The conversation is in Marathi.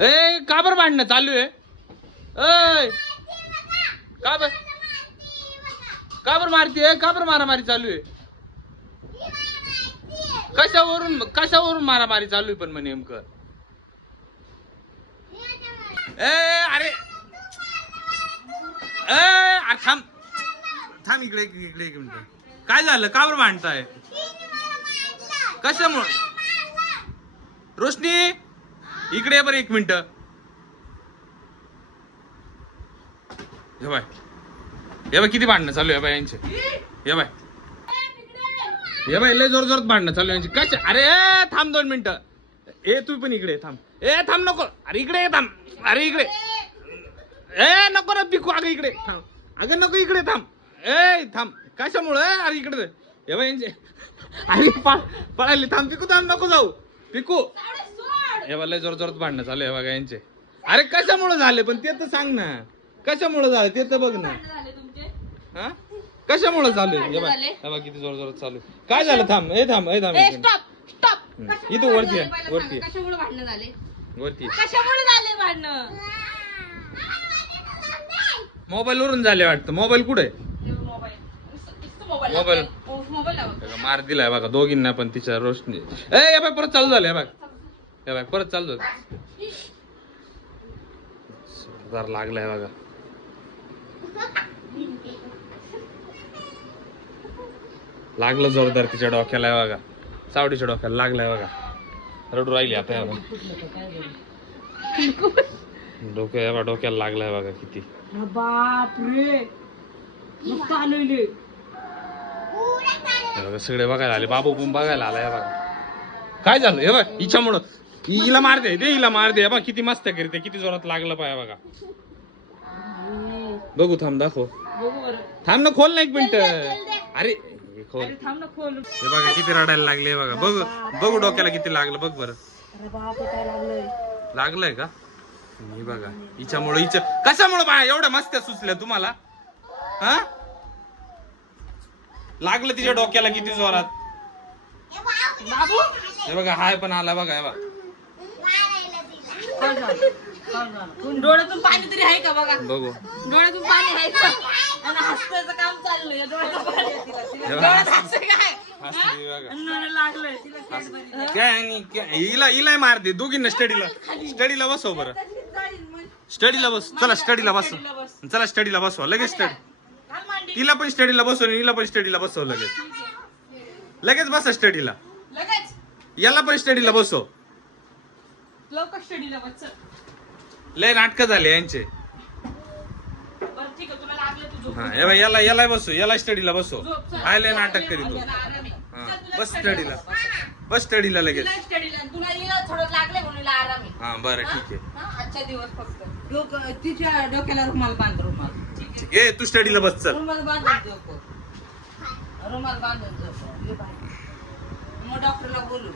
ए का बरं भांडणं चालू आहे? ए का बरं मारते? का बरं मारामारी चालू आहे? कशावरून मारामारी चालू आहे पण मग नेमकं? अरे थांब थांब, इकडे इकडे एक मिनिट. काय झालं? का बरं भांडताय? कशामुळे? रोशनी इकडे बरं एक मिनिट. हे बाय किती भांडणं चालू आहे बाय यांचे. हे बाय लय जोर जोरात भांडणं चालू आहे यांची. कशा? अरे थांब 2 मिनिटं. तू पण इकडे थांब. थांब नको. अरे इकडे थांब. अरे इकडे नको ना पिकू. अगं इकडे थांब. अगं नको इकडे थांब. थांब. कशामुळे? अरे इकडे हे बाय यांचे. अरे पळाली. थांब पिकू, थांब नको जाऊ पिकू. हे बघा लय जोर जोरात भांडणं चालू आहे बघा यांचे. अरे कशामुळे झाले पण ते तर सांग ना. कशामुळे झाले ते तर बघ ना. हा कशामुळे चालू आहे? हे बघा किती जोर जोरात चालू. काय झालं? थांब थांब इथं वरती वरती कशामुळे भांडण झाले? वरती कशामुळे झाले भांडण? मोबाईल वरून झाले वाटतं. मोबाईल कुठे? मोबाईल मार दिलाय बघा दोघींना पण तिच्या रोशनी. हे बाय परत चालू झालं. हे बाय परत चालू झालं. जोरदार लागलाय बघा. लागलं जोरदार तिच्या डोक्याला बघा. सावडीच्या डोक्याला लागलाय बघा. रडू राहिली आता. डोक्याला लागलाय बघा किती. बापरे सगळे बघायला आले. बाबू पण बघायला आलाय बघा. काय झालं? हे बघ हिच्यामुळं हिला मारते. हिला मारते बघ किती मस्त करते. किती जोरात लागलं पाय बघा. बघू थांब दाखव. थांब ना खोल ना 1 मिनिट. अरे खोल. हे बघा किती रडायला लागले बघा. बघू डोक्याला किती लागलं बघ बरं. लागलंय का? मी बघा हिच्यामुळे कशामुळे बा एवढ्या मस्त्या सुचल्या तुम्हाला? हा लागलं तिच्या डोक्याला किती जोरात. हे बघा हाय पण आला बघा. हे बघा डोळ्यातून पाणी तरी आहे का बघा. बघू डोळ्यातून पाणी आहे का? आणि हसण्याचं काम चाललंय. डोळ्यातून पाणी हिला मारते दोघींना. स्टडीला बसव बरं. स्टडीला बस. चला स्टडीला बसव. चला स्टडीला बसवा लगेच. स्टडी तिला पण स्टडीला बसव. हिला पण स्टडीला बसव लगेच बसा स्टडीला. याला पण स्टडीला बसव. लय नाटक झाले यांचे. हा याला बसव. याला स्टडीला बसव. हाय लय नाटक करीतो. बस स्टडीला. बस स्टडीला लगेच. हा बरं ठीक आहे. आजच्या दिवस फक्त तिच्या डोक्याला रुमाल बांध. घे तू स्टडीला बस. चल रुमाल बांधून झोप. रुमाल बांधून झोप. मग डॉक्टरला बोलू.